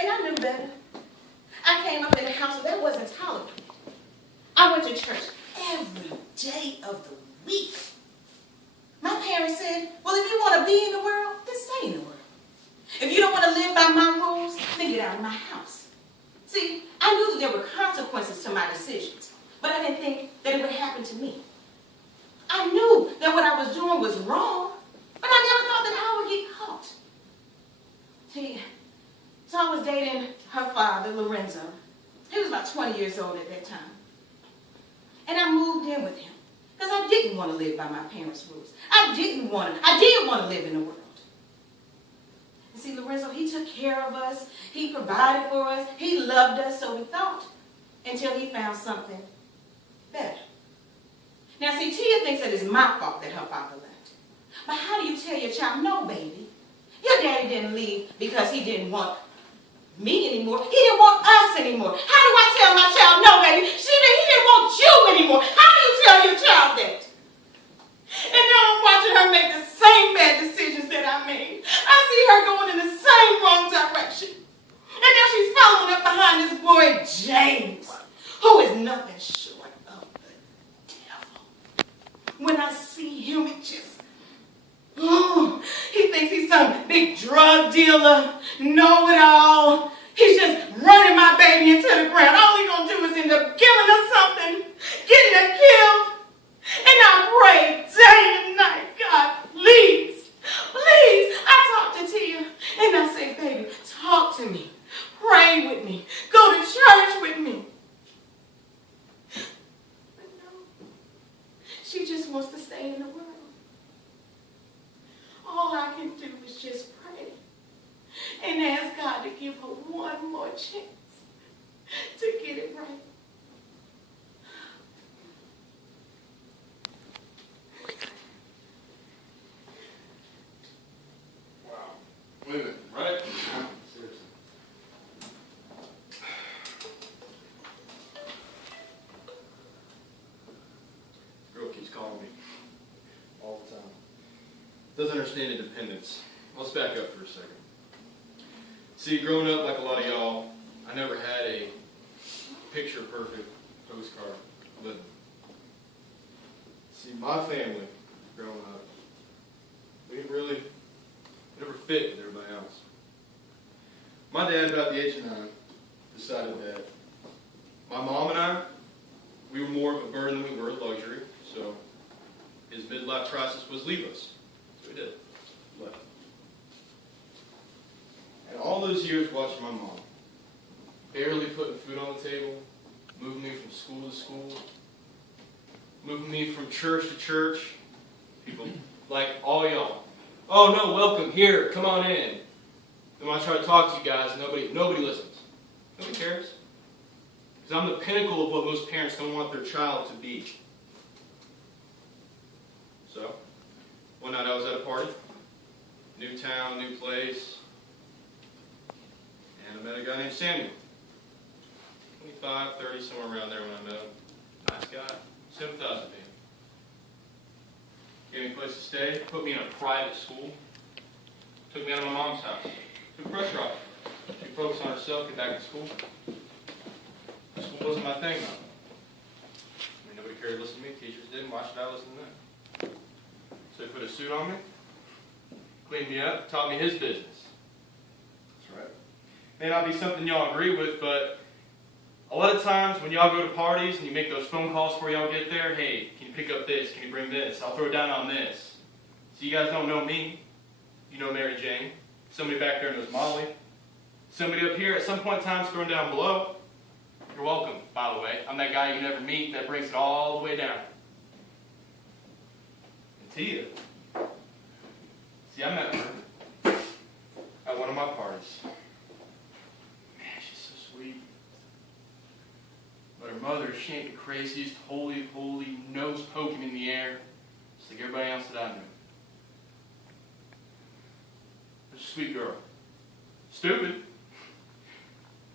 And I knew better. I came up in a house that wasn't tolerable. I went to church every day of the week. My parents said, well, if you want to be in the world, then stay in the world. If you don't want to live by my rules, then get out of my house. See, I knew that there were consequences to my decisions, but I didn't think that it would happen to me. I knew that what I was doing was wrong, but I never thought that I would get caught. See, so I was dating her father, Lorenzo. He was about 20 years old at that time. And I moved in with him because I didn't want to live by my parents' rules. I did want to live in the world. And see, Lorenzo, he took care of us. He provided for us. He loved us, so we thought, until he found something better. Now, see, Tia thinks that it's my fault that her father left. But how do you tell your child, no, baby, your daddy didn't leave because he didn't want me anymore. He didn't want us anymore. How do I tell my child, no, baby, he didn't want you anymore? How do you tell your child that? And now I'm watching her make the same bad decisions that I made. I see her going in the same wrong direction. And now she's following up behind this boy, James, who is nothing short of the devil. When I see him, it just, he thinks he's some big drug dealer, know-it-all. He's just running my baby into the ground. All he's going to do is end up giving us something, getting her killed. And I pray day and night, God, please, please. I talk to Tia and I say, baby, talk to me. Pray with me. Go to church with me. But no, she just wants to stay in the world. All I can do is just pray and ask God to give her one more chance to get it right. Wow. Wait a minute, right? Seriously. Girl keeps calling me all the time. Doesn't understand independence. Let's back up for a second. See, growing up like a lot of y'all, I never had a picture-perfect postcard living. See, my family, growing up, we didn't really never fit with everybody else. My dad, about the age of 9, decided that my mom and I, we were more of a burden than we were a luxury, so his midlife crisis was leave us. So he did. Left. And all those years watching my mom, barely putting food on the table, moving me from school to school, moving me from church to church, people like all y'all, oh no, welcome, here, come on in. Then when I try to talk to you guys, nobody listens. Nobody cares. Because I'm the pinnacle of what most parents don't want their child to be. So, one night I was at a party, new town, new place, and I met a guy named Samuel. 25, 30, somewhere around there when I met him. Nice guy, sympathized with me. Gave me a place to stay, put me in a private school, took me out of my mom's house, took pressure off. She focused on herself, get back to school. School wasn't my thing though. I mean, nobody cared to listen to me, teachers didn't, why should I listen to them? So he put a suit on me, cleaned me up, taught me his business. That's right. May not be something y'all agree with, but a lot of times when y'all go to parties and you make those phone calls before y'all get there, hey, can you pick up this? Can you bring this? I'll throw it down on this. So you guys don't know me. You know Mary Jane. Somebody back there knows Molly. Somebody up here at some point in time is thrown down below. You're welcome, by the way. I'm that guy you never meet that brings it all the way down. And Tia, see, I met her at one of my parties. Man, she's so sweet. But her mother, she ain't the craziest, holy, nose poking in the air, just like everybody else that I knew. She's a sweet girl. Stupid.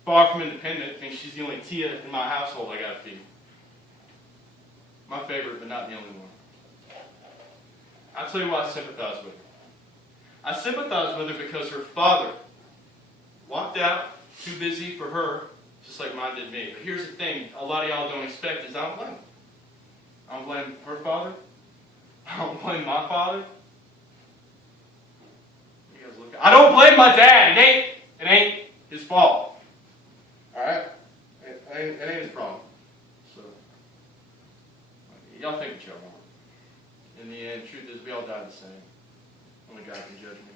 Far from independent, thinks she's the only Tia in my household I gotta feed. My favorite, but not the only one. I'll tell you why I sympathize with her. I sympathize with her because her father walked out Too busy for her, just like mine did me. But here's the thing, a lot of y'all don't expect is I don't blame her. I don't blame her father. I don't blame my father. You guys look. I don't blame my dad. It ain't his fault. All right, it ain't his problem. So y'all think what y'all want. In the end, truth is, we all died the same. Only God can judge me.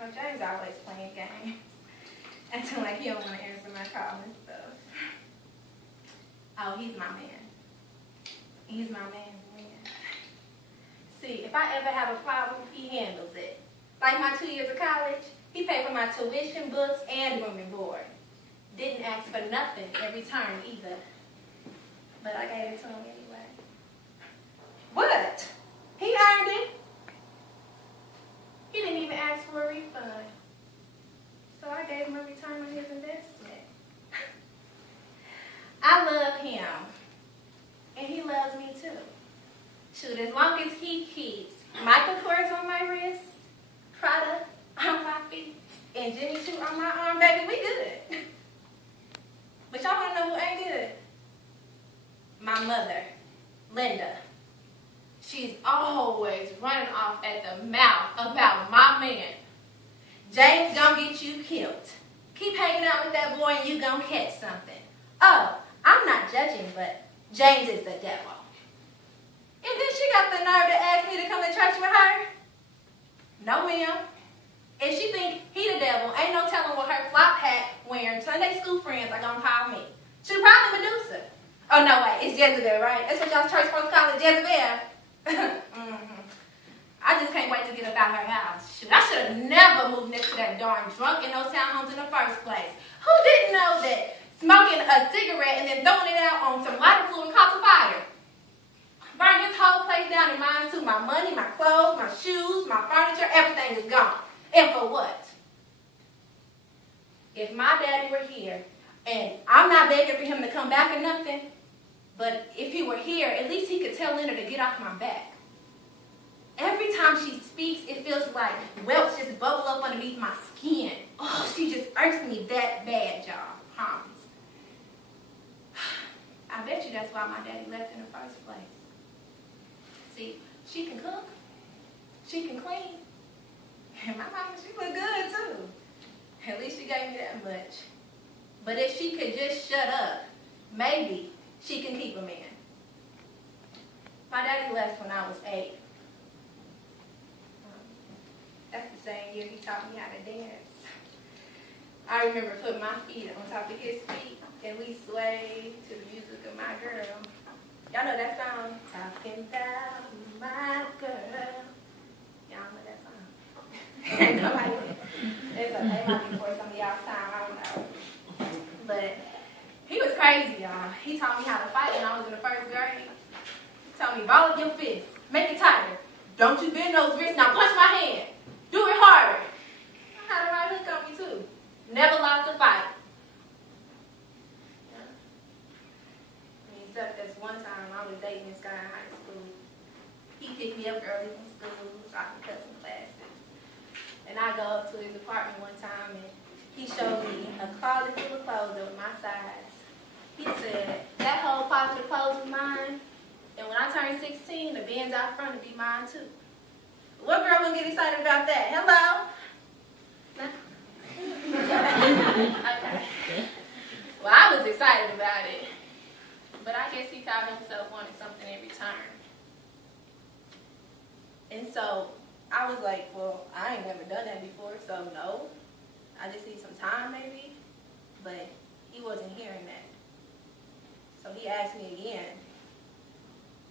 Well, James always playing games. Acting like he don't want to answer my call and stuff. Oh, he's my man. He's my man. See, if I ever have a problem, he handles it. Like my 2 years of college, he paid for my tuition, books, and room and board. Didn't ask for nothing every term either. But I gave it to him anyway. What? He earned it. He didn't even ask for a refund. So I gave him a return on his investment. I love him. And he loves me too. Shoot, as long as he keeps Michael Kors on my wrist, Prada on my feet, and Jimmy Choo on my arm, baby, we good. But y'all wanna know who ain't good? My mother, Linda. She's always running off at the mouth about my man. James gonna get you killed. Keep hanging out with that boy and you gonna catch something. Oh, I'm not judging, but James is the devil. And then she got the nerve to ask me to come to church with her? No, ma'am. If she think he the devil, ain't no telling what her flop hat wearing Sunday school friends are gonna call me. She probably Medusa. Oh, no, wait, it's Jezebel, right? That's what y'all church folks call it, Jezebel. I just can't wait to get up out her house. Shoot, I should have never moved next to that darn drunk in those townhomes in the first place. Who didn't know that smoking a cigarette and then throwing it out on some lighter fluid caught a fire? Burn this whole place down in mine too. My money, my clothes, my shoes, my furniture, everything is gone. And for what? If my daddy were here, and I'm not begging for him to come back or nothing, but if he were here, at least he could tell Linda to get off my back. Every time she speaks, it feels like welts just bubble up underneath my skin. Oh, she just irks me that bad, y'all. Promise. I bet you that's why my daddy left in the first place. See, she can cook. She can clean. And my mama, she look good too. At least she gave me that much. But if she could just shut up, maybe she can keep a man. My daddy left when I was 8. That's the same year he taught me how to dance. I remember putting my feet on top of his feet and we swayed to the music of My Girl. Y'all know that song? Talking about my girl. Y'all know that song? Nobody. It might be before some of y'all's time, I don't know. But he was crazy, y'all. He taught me how to fight when I was in the first grade. He told me, ball up your fist, make it tighter. Don't you bend those wrists, now punch my hand. Do it harder. I had a right hook on me too. Never lost a fight. Yeah. Except this one time I was dating this guy in high school. He picked me up early from school so I could cut some classes. And I go up to his apartment one time and he showed me a closet full of clothes that were my size. He said, that whole closet of clothes was mine. And when I turned 16, the Benz out front would be mine too. What girl would get excited about that? Hello? No? Okay. Well, I was excited about it. But I guess he thought himself wanted something in return. And so I was like, well, I ain't never done that before, so no. I just need some time maybe. But he wasn't hearing that. So he asked me again.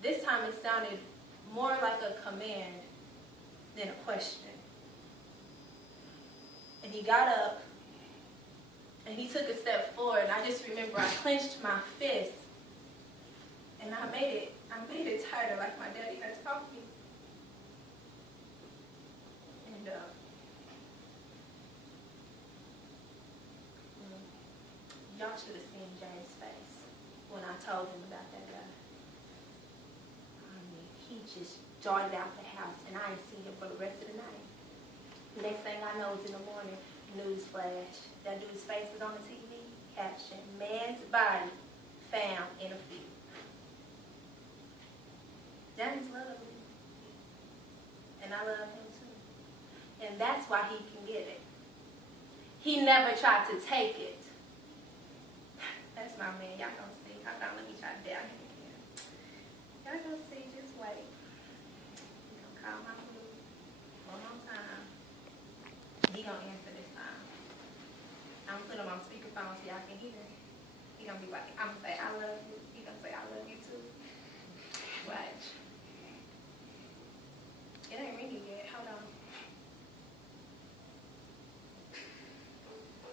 This time it sounded more like a command than a question. And he got up and he took a step forward, and I just remember I clenched my fist and I made it tighter like my daddy had taught me. And y'all should have seen James' face when I told him about that guy. I mean, just darted out the house, and I ain't seen him for the rest of the night. Next thing I know is in the morning, news flash. That dude's face was on the TV, caption, man's body found in a field. James loved me, and I love him too. And that's why he can get it. He never tried to take it. That's my man. Y'all gonna see. Hold on, let me try to down him again. Y'all gonna see, just wait. He gonna call my boo one more time. He gonna answer this time. I'm gonna put him on speakerphone so y'all can hear. He gonna be like, I'm gonna say, I love you. He gonna say, I love you too. Watch. It ain't ringing yet. Hold on.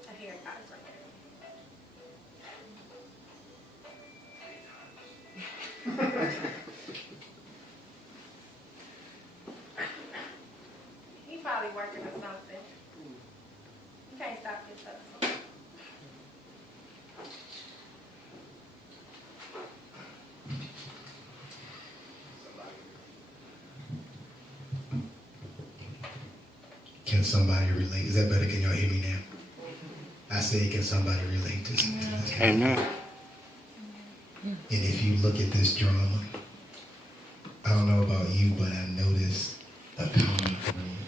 I hear it, guys, right there. He probably working or something. You can't stop this hustle. Can somebody relate? Is that better? Can y'all hear me now? I say, can somebody relate to this? Amen. And if you look at this drama, I don't know about you, but I noticed a common thread.